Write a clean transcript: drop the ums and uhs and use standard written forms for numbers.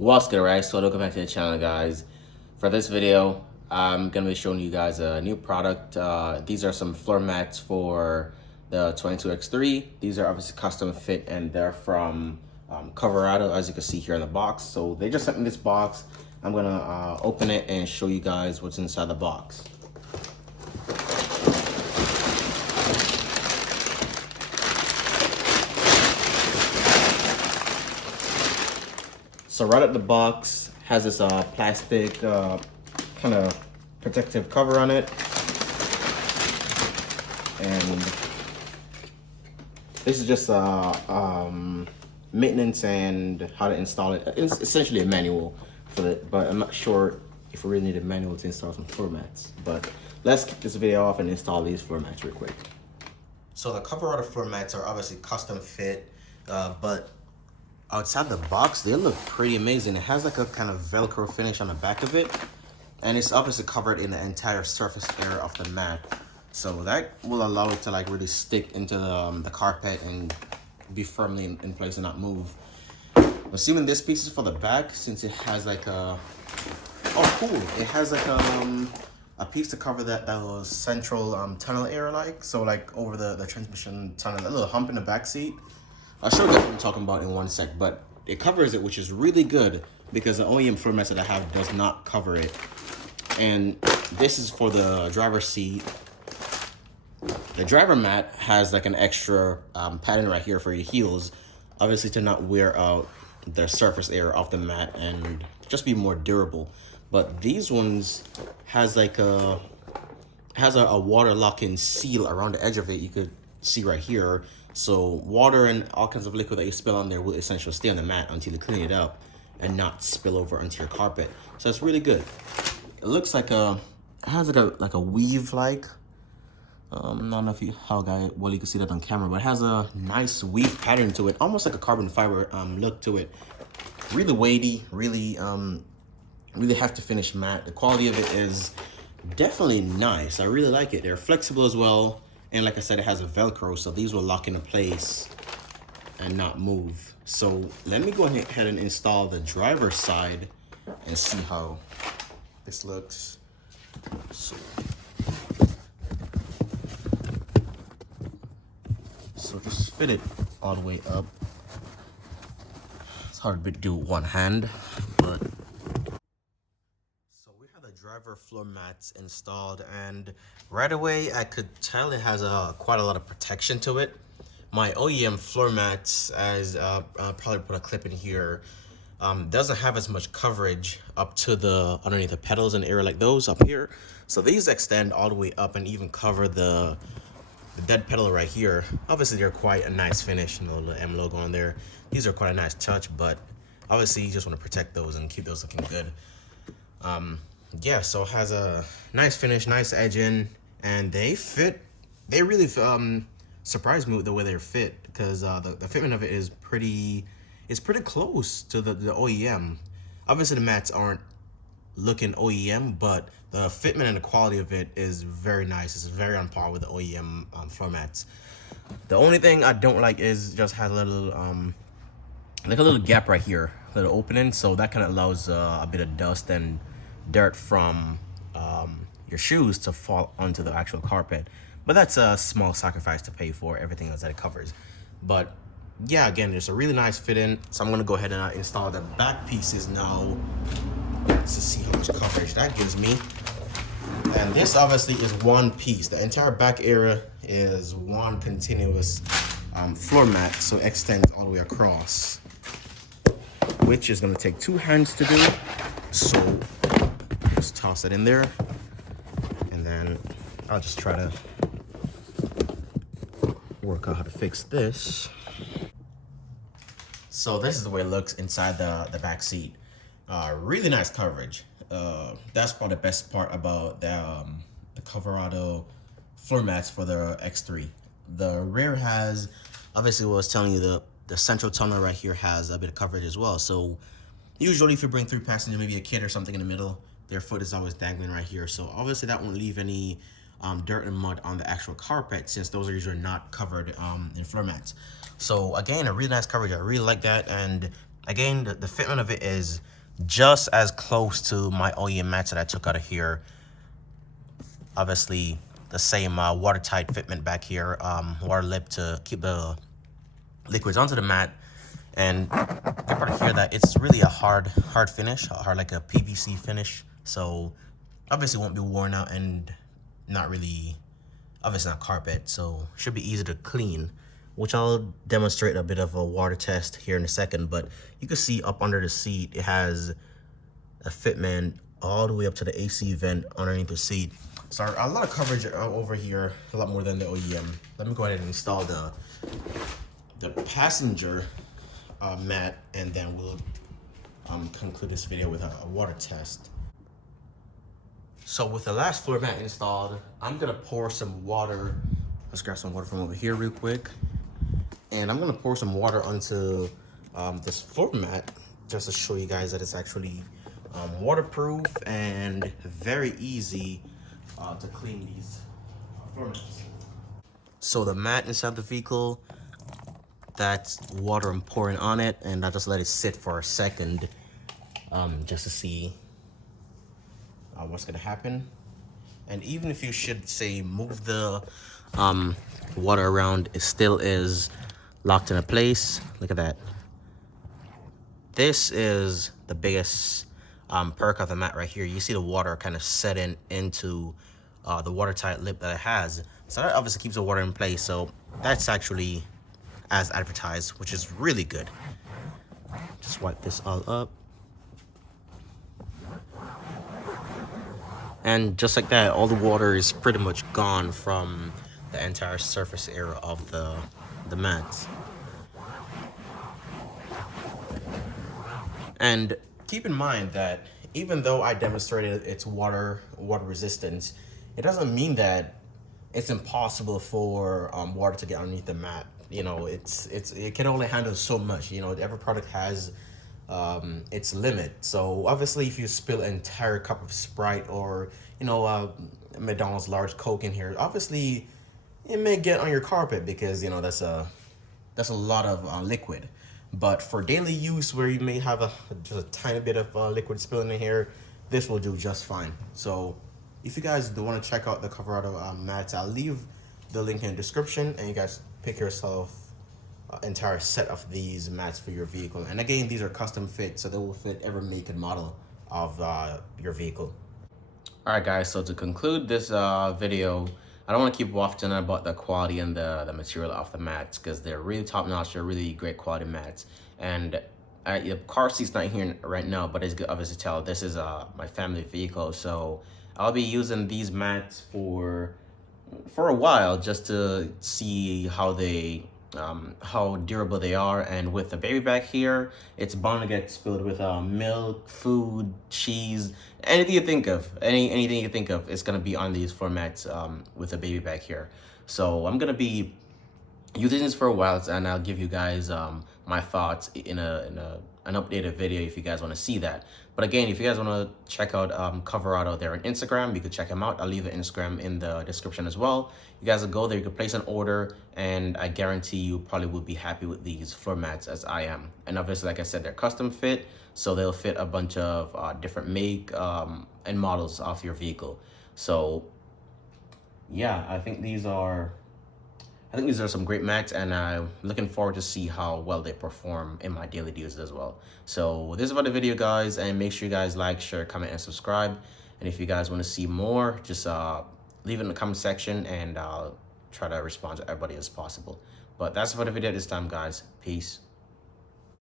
What's good, right? So welcome back to the channel, guys. For this video, I'm gonna be showing you guys a new product. These are some floor mats for the 22X3. These are obviously custom fit and they're from Coverado, as you can see here in the box. So they just sent me this box. I'm gonna open it and show you guys what's inside the box. So right at the box has this plastic kind of protective cover on it, and this is just maintenance and how to install it. It's essentially a manual for it, but I'm not sure if we really need a manual to install some floor mats. But let's kick this video off and install these floor mats real quick. So the Coverado floor mats are obviously custom fit, but outside the box, they look pretty amazing. It has like a kind of Velcro finish on the back of it, and it's obviously covered in the entire surface area of the mat. So that will allow it to like really stick into the carpet and be firmly in place and not move. Assuming this piece is for the back, since it has like a, oh cool, it has like a piece to cover that central tunnel area, like, so like over the transmission tunnel, a little hump in the back seat. I'll show you what I'm talking about in one sec, but it covers it, which is really good because the OEM floor mats that I have does not cover it. And this is for the driver's seat. The driver mat has like an extra padding right here for your heels, obviously to not wear out the surface area of the mat and just be more durable. But these ones has like a water lock-in seal around the edge of it. You could see right here. So water and all kinds of liquid that you spill on there will essentially stay on the mat until you clean it up and not spill over onto your carpet. So it's really good. It looks like it has like a weave like. I don't know if you you can see that on camera, but it has a nice weave pattern to it, almost like a carbon fiber look to it. Really weighty, really hefty finish mat. The quality of it is definitely nice. I really like it. They're flexible as well. And like I said, it has a Velcro, so these will lock into place and not move. So let me go ahead and install the driver's side and see how this looks. So just fit it all the way up. It's hard to do with one hand, but so we have the driver floor mats installed, and right away I could tell it has quite a lot of protection to it. My OEM floor mats, as I'll probably put a clip in here, doesn't have as much coverage up to the underneath the pedals and area like those up here. So these extend all the way up and even cover the dead pedal right here. Obviously they're quite a nice finish, you know, the M logo on there. These are quite a nice touch, but obviously you just want to protect those and keep those looking good. Yeah, so it has a nice finish, nice edging, and they really surprised me with the way they're fit, because the fitment of it is pretty close to the OEM. Obviously the mats aren't looking OEM, but the fitment and the quality of it is very nice. It's very on par with the OEM floor mats. The only thing I don't like is just has a little like a little gap right here, a little opening, so that kind of allows a bit of dust and dirt from your shoes to fall onto the actual carpet. But that's a small sacrifice to pay for everything else that it covers. But yeah, again, it's a really nice fit in. So I'm gonna go ahead and install the back pieces now to see how much coverage that gives me. And this obviously is one piece. The entire back area is one continuous floor mat, so it extends all the way across, which is gonna take two hands to do. So just toss it in there, and then I'll just try to work out how to fix this. So this is the way it looks inside the back seat. Really nice coverage. That's probably the best part about the Coverado floor mats for the X3. The rear has, obviously what I was telling you, the central tunnel right here has a bit of coverage as well. So usually if you bring three passengers, maybe a kid or something in the middle, their foot is always dangling right here. So obviously that won't leave any dirt and mud on the actual carpet, since those are usually not covered in floor mats. So again, a really nice coverage. I really like that. And Again, the fitment of it is just as close to my OEM mats that I took out of here. Obviously, the same watertight fitment back here, water lip to keep the liquids onto the mat. And the part here that it's really a hard finish, like a PVC finish. So obviously won't be worn out and not really, obviously not carpet. So should be easy to clean, which I'll demonstrate a bit of a water test here in a second. But you can see up under the seat, it has a fitment all the way up to the AC vent underneath the seat. So a lot of coverage over here, a lot more than the OEM. Let me go ahead and install the passenger mat, and then we'll conclude this video with a water test. So with the last floor mat installed, I'm gonna pour some water. Let's grab some water from over here real quick. And I'm gonna pour some water onto this floor mat just to show you guys that it's actually waterproof and very easy to clean these floor mats. So the mat inside the vehicle, that's water I'm pouring on it, and I just let it sit for a second just to see what's gonna happen. And even if you should say move the water around, it still is locked into place. Look at that. This is the biggest perk of the mat right here. You see the water kind of setting into the watertight lip that it has. So that obviously keeps the water in place. So that's actually as advertised, which is really good. Just wipe this all up. And just like that, all the water is pretty much gone from the entire surface area of the mats. And keep in mind that even though I demonstrated its water resistance, it doesn't mean that it's impossible for water to get underneath the mat. You know, it can only handle so much. You know, every product has its limit. So obviously, if you spill an entire cup of Sprite or McDonald's large Coke in here, obviously it may get on your carpet because that's a lot of liquid. But for daily use, where you may have just a tiny bit of liquid spilling in here, this will do just fine. So if you guys do want to check out the Coverado mats, I'll leave the link in the description, and you guys pick yourself an entire set of these mats for your vehicle. And again, these are custom fit, so they will fit every make and model of your vehicle. All right, guys, so to conclude this video, I don't want to keep wafting about the quality and the material of the mats, because they're really top notch. They're really great quality mats. And the car seat's not here right now, but as you can obviously tell, this is my family vehicle. So I'll be using these mats for a while just to see how how durable they are. And with the baby back here, it's bound to get spilled with milk, food, cheese, anything you think of. Anything you think of is gonna be on these floor mats with the baby back here. So I'm gonna be using this for a while, and I'll give you guys my thoughts in an updated video if you guys want to see that. But again, if you guys want to check out Coverado there on Instagram, you can check them out. I'll leave the Instagram in the description as well. You guys will go there, you can place an order, and I guarantee you probably will be happy with these floor mats as I am. And obviously, like I said, they're custom fit, so they'll fit a bunch of different make and models off your vehicle. So yeah, I think these are some great mats, and I'm looking forward to see how well they perform in my daily use as well. So this is about the video, guys, and make sure you guys like, share, comment, and subscribe. And if you guys want to see more, just leave it in the comment section, and I'll try to respond to everybody as possible. But that's for the video this time, guys. Peace.